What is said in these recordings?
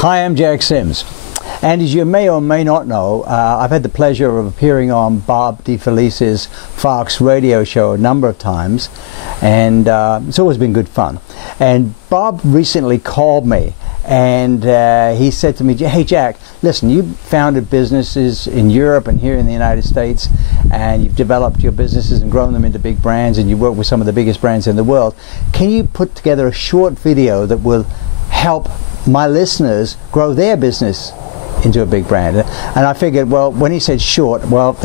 Hi, I'm Jack Sims, and as you may or may not know, I've had the pleasure of appearing on Bob DeFelice's Fox radio show a number of times, and it's always been good fun. And Bob recently called me, and he said to me, "Hey Jack, listen, you've founded businesses in Europe and here in the United States, and you've developed your businesses and grown them into big brands, and you work with some of the biggest brands in the world. Can you put together a short video that will help my listeners grow their business into a big brand?" And I figured, well, when he said short, well,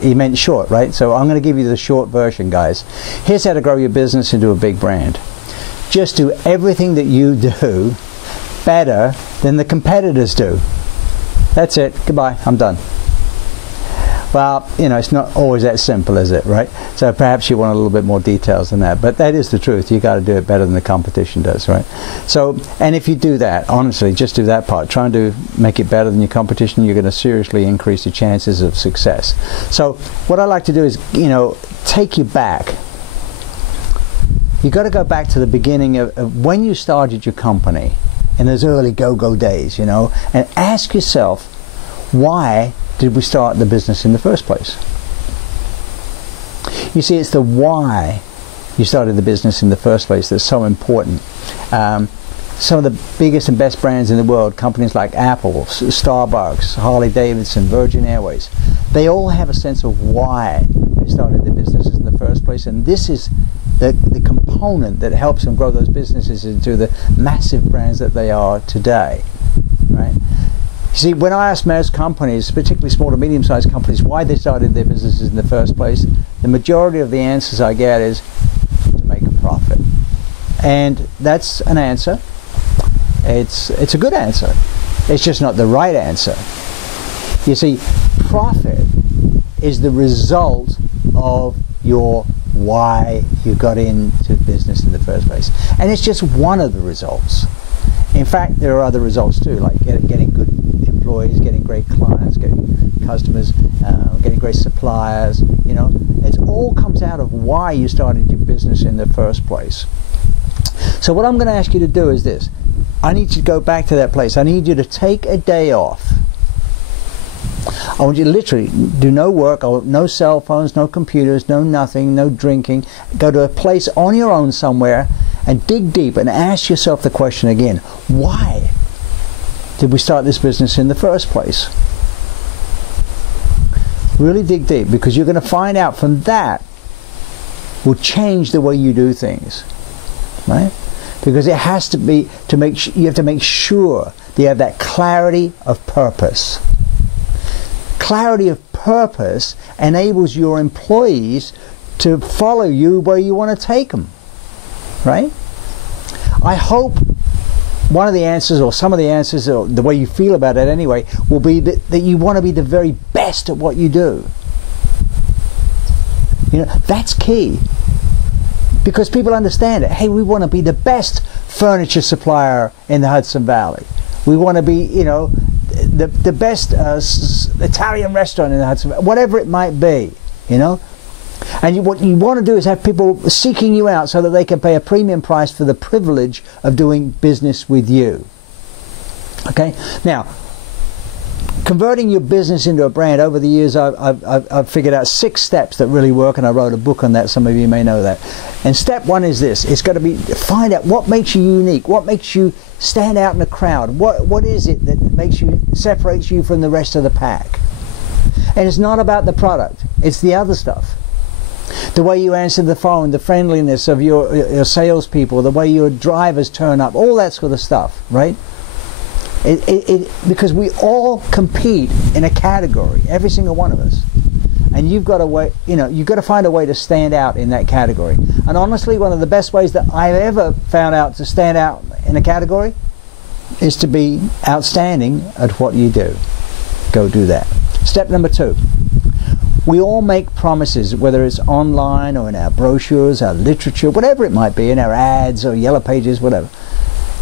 he meant short, right? So I'm going to give you the short version, guys. Here's how to grow your business into a big brand. Just do everything that you do better than the competitors do. That's it. Goodbye. I'm done. Well, you know, it's not always that simple, is it, right? So perhaps you want a little bit more details than that, but that is the truth. You got to do it better than the competition does, right? So, and if you do that, honestly, just do that part. Try and make it better than your competition. You're going to seriously increase your chances of success. So what I like to do is, you know, take you back. You got to go back to the beginning of when you started your company in those early go-go days, you know, and ask yourself, why did we start the business in the first place? You see, it's the why you started the business in the first place that's so important. Some of the biggest and best brands in the world, companies like Apple, Starbucks, Harley Davidson, Virgin Airways, they all have a sense of why they started their businesses in the first place, and this is the component that helps them grow those businesses into the massive brands that they are today, right? You see, when I ask most companies, particularly small to medium-sized companies, why they started their businesses in the first place, the majority of the answers I get is to make a profit. And that's an answer. It's a good answer. It's just not the right answer. You see, profit is the result of your why you got into business in the first place. And it's just one of the results. In fact, there are other results too, like getting good employees, getting great clients, getting customers, getting great suppliers. You know, it all comes out of why you started your business in the first place. So what I'm going to ask you to do is this. I need you to go back to that place. I need you to take a day off. I want you to literally do no work, no cell phones, no computers, no nothing, no drinking. Go to a place on your own somewhere and dig deep and ask yourself the question again. Why did we start this business in the first place? Really dig deep, because you're going to find out from that will change the way you do things, right? Because it has to be, you have to make sure that you have that clarity of purpose. Clarity of purpose enables your employees to follow you where you want to take them, right? I hope one of the answers, or some of the answers, or the way you feel about it anyway, will be that you want to be the very best at what you do. You know, that's key. Because people understand it. Hey, we want to be the best furniture supplier in the Hudson Valley. We want to be, you know, the best Italian restaurant in the Hudson Valley, whatever it might be, you know. And what you want to do is have people seeking you out so that they can pay a premium price for the privilege of doing business with you. Okay? Now, converting your business into a brand, over the years I've figured out 6 steps that really work, and I wrote a book on that. Some of you may know that. And step 1 is this. It's got to be, find out what makes you unique, what makes you stand out in the crowd, what is it that separates you from the rest of the pack. And it's not about the product, it's the other stuff. The way you answer the phone, the friendliness of your salespeople, the way your drivers turn up, all that sort of stuff, right? Because we all compete in a category, every single one of us, and you've got to find a way to stand out in that category. And honestly, one of the best ways that I've ever found out to stand out in a category is to be outstanding at what you do. Go do that. Step number 2. We all make promises, whether it's online or in our brochures, our literature, whatever it might be, in our ads or yellow pages, whatever.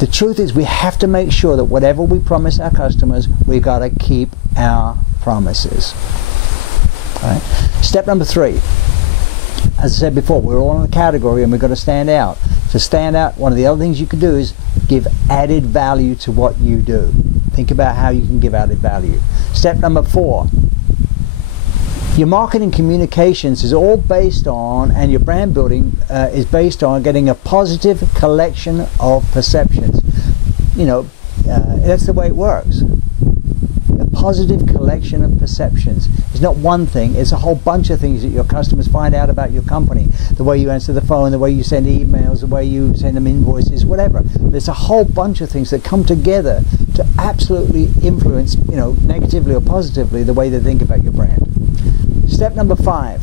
The truth is, we have to make sure that whatever we promise our customers, we've got to keep our promises. All right? Step number 3. As I said before, we're all in a category and we've got to stand out. To stand out, one of the other things you can do is give added value to what you do. Think about how you can give added value. Step number 4. Your marketing communications is all based on, and your brand building is based on getting a positive collection of perceptions. You know, that's the way it works. A positive collection of perceptions. It's not one thing, it's a whole bunch of things that your customers find out about your company. The way you answer the phone, the way you send emails, the way you send them invoices, whatever. There's a whole bunch of things that come together to absolutely influence, you know, negatively or positively the way they think about your brand. Step number 5.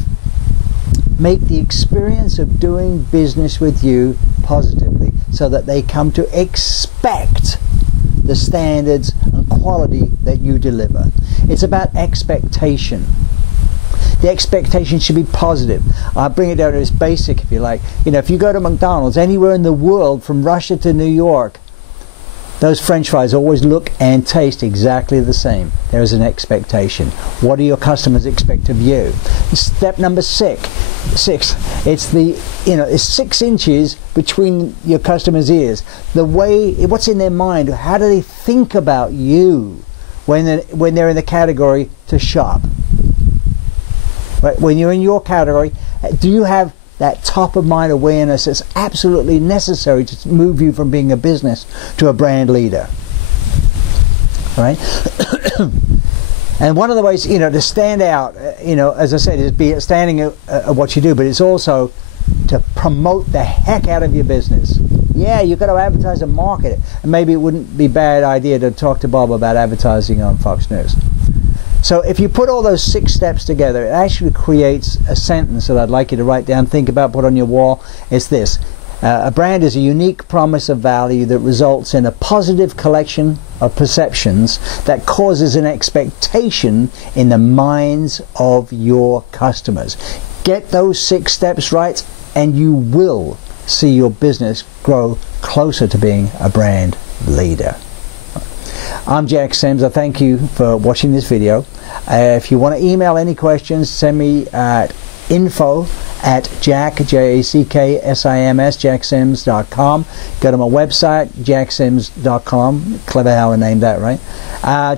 Make the experience of doing business with you positively so that they come to expect the standards and quality that you deliver. It's about expectation. The expectation should be positive. I'll bring it down to its basic, if you like. You know, if you go to McDonald's anywhere in the world, from Russia to New York, those French fries always look and taste exactly the same. There is an expectation. What do your customers expect of you? Step number 6. It's it's 6 inches between your customers' ears. The way, what's in their mind? How do they think about you when they're in the category to shop? Right? When you're in your category, do you have that top of mind awareness that's absolutely necessary to move you from being a business to a brand leader? Right? And one of the ways, you know, to stand out, you know, as I said, is be standing at what you do, but it's also to promote the heck out of your business. Yeah, you've got to advertise and market it. And maybe it wouldn't be a bad idea to talk to Bob about advertising on Fox News. So if you put all those 6 steps together, it actually creates a sentence that I'd like you to write down, think about, put on your wall. It's this. A brand is a unique promise of value that results in a positive collection of perceptions that causes an expectation in the minds of your customers. Get those 6 steps right and you will see your business grow closer to being a brand leader. I'm Jack Sims. I thank you for watching this video. If you want to email any questions, send me at jacksims.com. Go to my website, jacksims.com. Clever how I named that, right?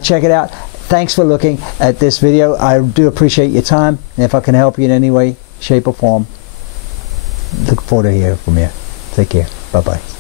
Check it out. Thanks for looking at this video. I do appreciate your time. And if I can help you in any way, shape or form, look forward to hearing from you. Take care. Bye-bye.